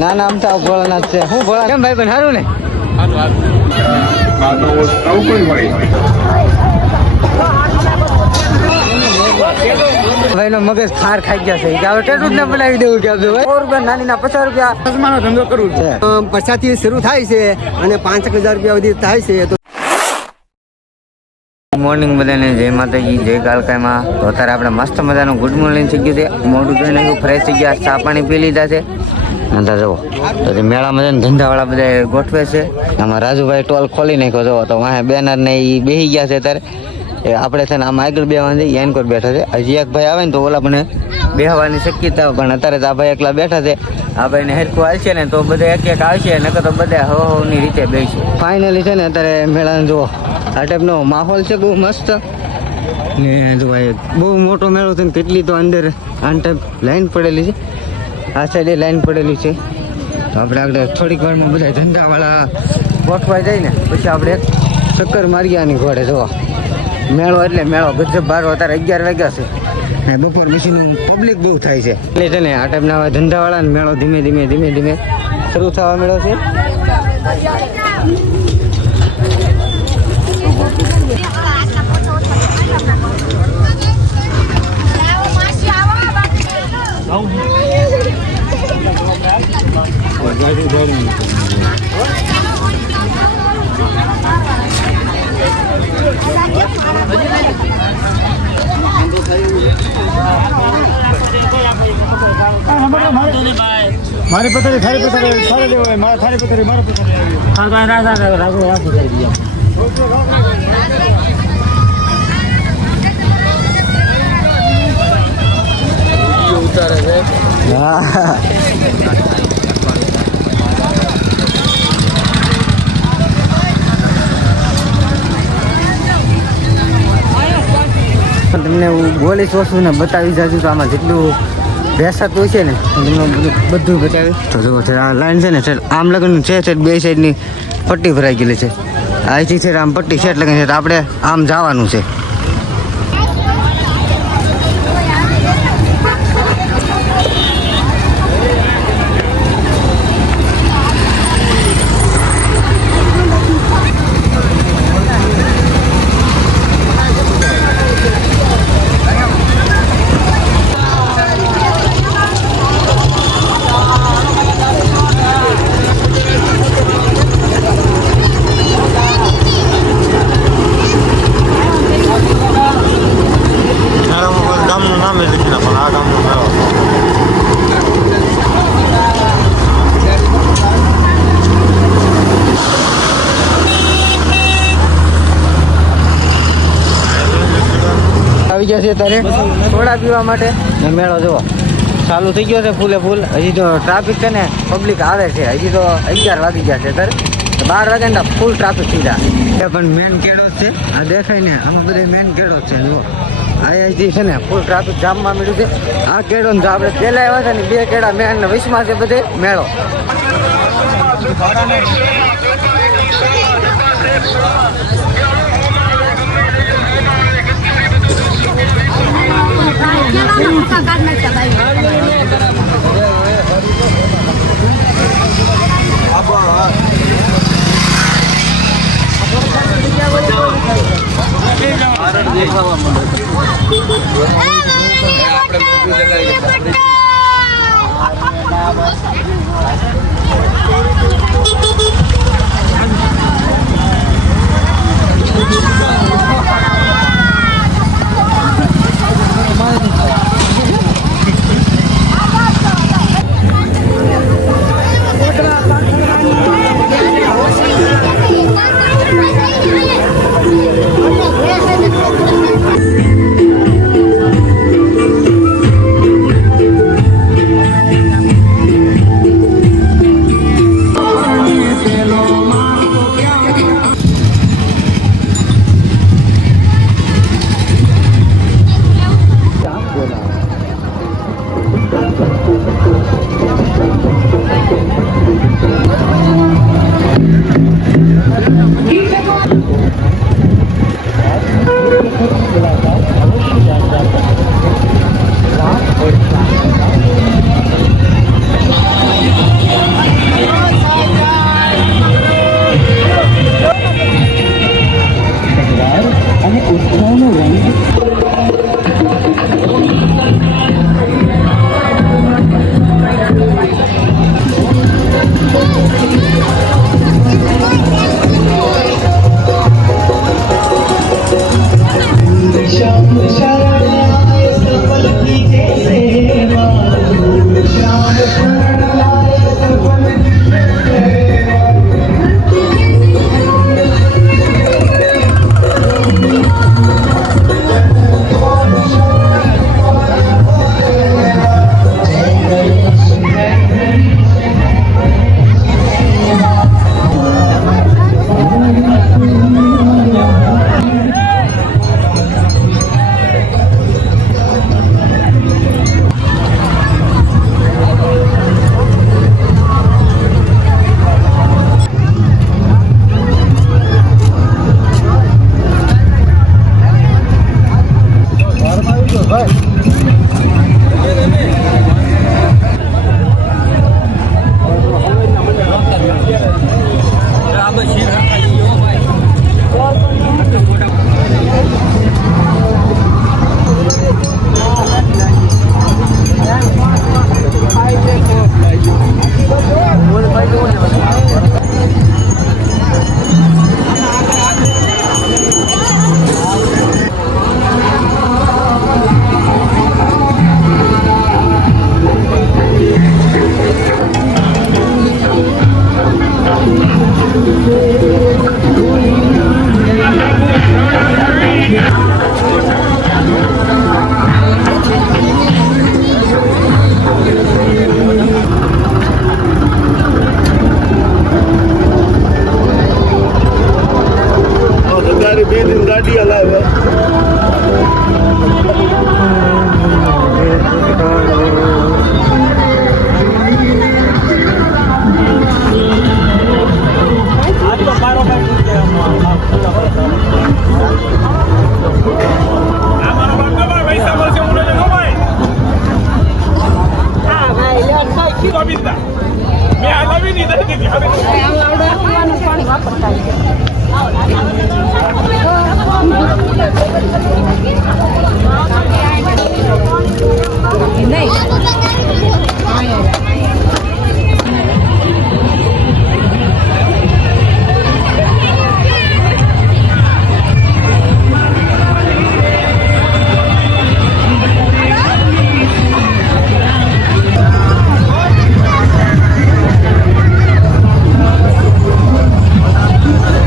ના નામ તો ભોળાનાથ છે. હું ભોળા કેમ ભાઈ પણ સારું ને? ભાઈ નો મગજ ખાર ખાઈ ગયા છે. હવે ટેટુ જ ના બનાવી દેવું કે ₹100 નાની ના ₹50 ચશ્માનો ધંધો કરવું છે. 50 થી શરૂ થાય છે અને 5,000 રૂપિયા સુધી થાય છે. તો મોર્નિંગ બધાને જય માતાજી, જય કાલકામાં. તો અત્યારે આપણે મસ્ત મજાનું ગુડ મોર્નિંગ થઈ ગયું છે. મોઢું ધોઈ નાખ્યું, ફ્રેશ થઈ ગયા, ચા પાણી પી લીધા છે. અંદર જુઓ તો મેળામાં જઈને ધંધાવાળા બધા ગોઠવે છે. આમાં રાજુભાઈ ટોલ ખોલી નાખ્યો જુઓ તો વાહે બેનર ને એ બેસી ગયા છે. અત્યારે આપણે છે ને આમાં આગળ બેવાની એનકોર બેઠા છે. હજી એક ભાઈ આવે ને તો ઓલા પણ બેહવાની શક્યતા, પણ અત્યારે તો આ ભાઈ એકલા બેઠા છે. આ ભાઈને હેરખું હાલશે ને તો બધા એક એક આવશે, નકર તો બધા હવની રીતે બેસશે. ફાઇનલી છે ને અત્યારે મેળાને જુઓ આ ટાઈપનો માહોલ છે, બહુ મસ્ત. ને જો ભાઈ બહુ મોટો મેળો છે ને કેટલી તો અંદર આ ટાઈપ લાઈન પડેલી છે. આ સાઈડે લાઈન પડેલી છે. તો આપણે આગળ થોડીક વારમાં બધા ધંધાવાળા ગોઠવાઈ જાય ને પછી આપણે ચક્કર માર્યાની ઘોડે જોવા. મેળો એટલે મેળો ગજબ બારો. અત્યારે 11 વાગ્યા છે ને બપોર પછીનું પબ્લિક બહુ થાય છે. એટલે છે ને આ ટાઈપના ધંધાવાળા મેળો ધીમે ધીમે શરૂ થવા મેળો છે. મારી પથારી થારી પથારી સારે લેવાય. મારા થારી પથારી મારા પથારી ઉતારે છે. તમને હું બોલીશ વસ્તુ ને બતાવી જાજુ તો આમાં જેટલું બેસાતું છે ને તમને બધું બતાવી. તો જો આ લાઈન છે ને આમ લગન છે, બે સાઈડની પટ્ટી ભરાઈ ગયેલી છે. અહીંથી છે આમ પટ્ટી છે એટલે કે આપણે આમ જવાનું છે. આવી ગયા છે અત્યારે સોડા પીવા માટે. મેળો જુઓ ચાલુ થઈ ગયો છે ફૂલે ફૂલ. હજી તો ટ્રાફિક છે ને પબ્લિક આવે છે. હજી તો 11 વાગી ગયા છે. અત્યારે 12 વાગ્યા ફૂલ ટ્રાફિક થઈ જાય. પણ મેન કેળો જ છે આ દેખાય ને, આમાં બધા મેન કેળો જ છે. જુઓ અહીંયાથી છે ને ફૂલ ટ્રાફિક જામમાં મળ્યું છે. આ કેળો ને આપણે પહેલા આવ્યા હતા ને 2 કેળા મેન ને વચમાં છે બધે મેળો.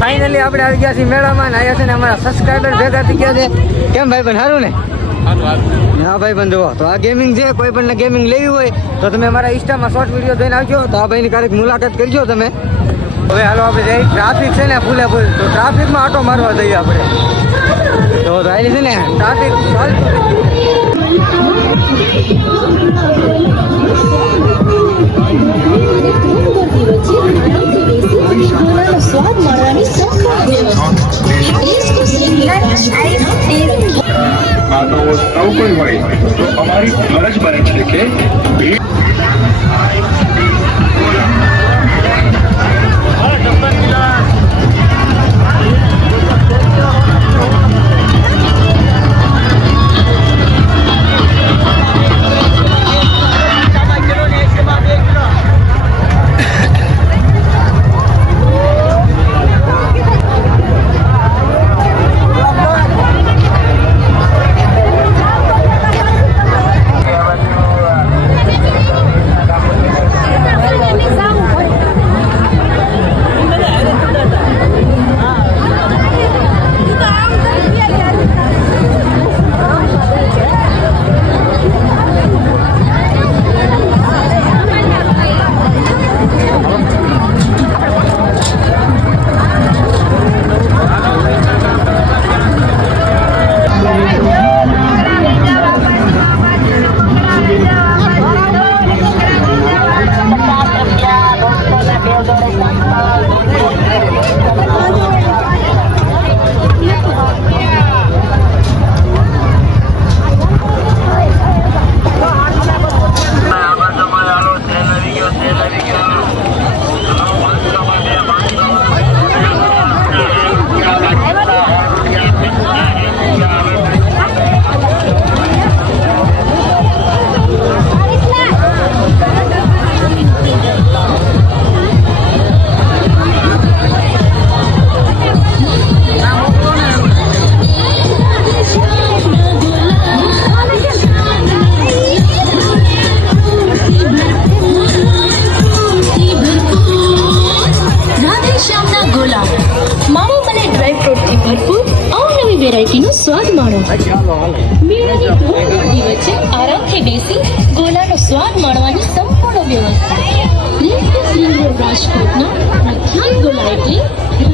ફાઇનલી આપણે આવી ગયા છીએ મેળામાં ને અહીંયા છે ને અમારા સબસ્ક્રાઈબર ભેગા થઈ ગયા છે. કેમ ભાઈ પણ સારું ને? હા ભાઈ પણ જુઓ તો આ ગેમિંગ છે, કોઈ પણ ગેમિંગ લેવી હોય તો તમે અમારા ઇન્સ્ટામાં શોર્ટ વિડીયો જોઈને આવજો તો આ ભાઈની ક્યારેક મુલાકાત કરજો તમે. હવે હાલો આપણે જઈએ, ટ્રાફિક છે ને ફૂલે ફૂલ, તો ટ્રાફિકમાં આટો મારવા જઈએ આપણે. તો આવી છે ને ટ્રાફિક સ્વાદ માણવાની માનવો સૌ કોઈ હોય તો અમારી ફરજ બને છે કે વેરાયટીનો સ્વાદ માણો. મેળાની ધૂળ વચ્ચે આરામથી બેસી ગોલાનો સ્વાદ માણવાની સંપૂર્ણ વ્યવસ્થા. શ્રેષ્ઠ શ્રી રાજકોટના પ્રખ્યાત ગોલા એટલે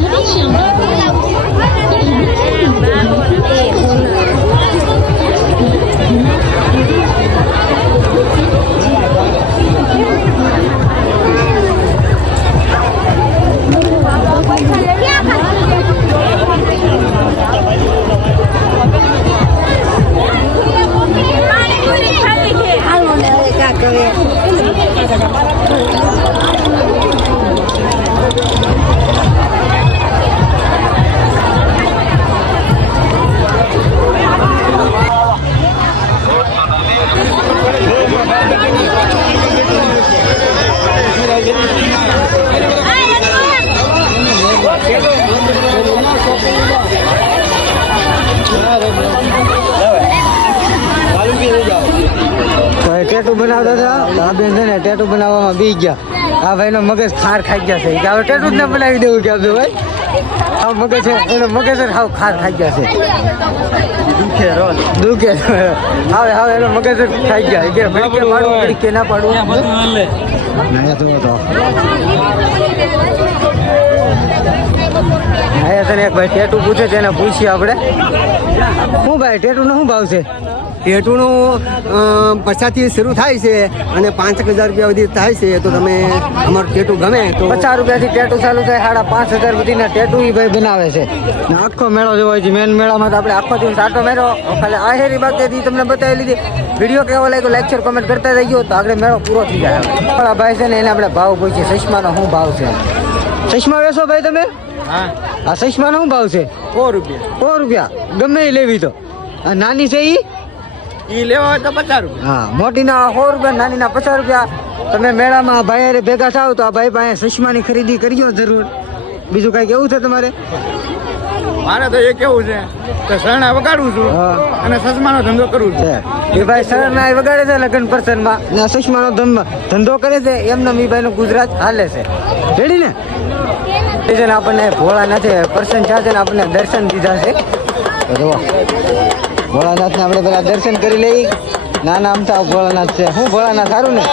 રાધેશ્યામના ગોલા. ટેટુ બનાવતા હતા આ બેન છે ને ટેટુ બનાવવામાં બી ગયા. આ ભાઈનો મગજ ખાર ખાઈ ગયા છે કે હવે ટેટુ જ ના બનાવી દેવું કે આપજો ભાઈ. આ મગજ છે એનો મગજ જ હાવ ખાર ખાઈ ગયા છે. દુખે હવે એનો મગજ જ ખાઈ ગયા કે ભાઈ કે પાડવું કે ના પાડવું. આયા તને એક ભાઈ ટેટુ પૂછે છે એને પૂછીએ આપણે. શું ભાઈ ટેટુ નો શું ભાવ છે? ટેટુનું 50થી શરૂ થાય છે અને 5,000 રૂપિયા સુધી થાય છે. તો તમે અમારું ટેટુ ગમે તો 50 રૂપિયાથી ટેટુ ચાલુ થાય 5,500 સુધીના ટેટુ ઈ ભાઈ બનાવે છે ને આખો મેળો જોવો છે. મેન મેળામાં તો આપણે આખો દિવસ આટો મેળો ખાલી આહેરી બાકી તમને બતાવી લીધી. વિડીયો કેવો લાગ્યો લાઈક શેર કોમેન્ટ કરતા રહી ગયો તો આગળ મેળો પૂરો થઈ જાય. આપણા ભાઈ છે ને એને આપણે ભાવ પૂછીએ ચશ્માનો શું ભાવ છે. ચશ્મા વેચો ભાઈ તમે? હા આ ચશ્માનો શું ભાવ છે? 100 રૂપિયા 100 રૂપિયા ગમે એ લેવી તો. આ નાની છે ઈ ઈ લેવા હોય તો 50 રૂપિયા. હા મોટીના 100 રૂપિયા નાનીના 50 રૂપિયા. તમે મેળામાં ભાઈ હારે ભેગા થાવ તો આ ભાઈ પાસે ચશ્માની ખરીદી કરજો જરૂર. બીજું કાંઈ કેવું છે તમારે? મારે તો એ કેવું છે કે શરણા વગાડું છું હા. અને ચશ્માનો ધંધો કરું છું. એ ભાઈ શરણા વગાડે છે લગ્ન પ્રસંગમાં ને આ ચશ્માનો ધંધો કરે છે. એમનો મી ભાઈનું ગુજરાત હાલે છે. રેડી ને એ છે ને આપણને ભોળાનાથે પર્સન સાથે ને આપણને દર્શન દીધા છે. તો જુઓ ભોળાનાથને આપણે પેલા દર્શન કરી લઈ. નાના આમ તો ભોળાનાથ છે. હું ભોળાનાથ સારું ને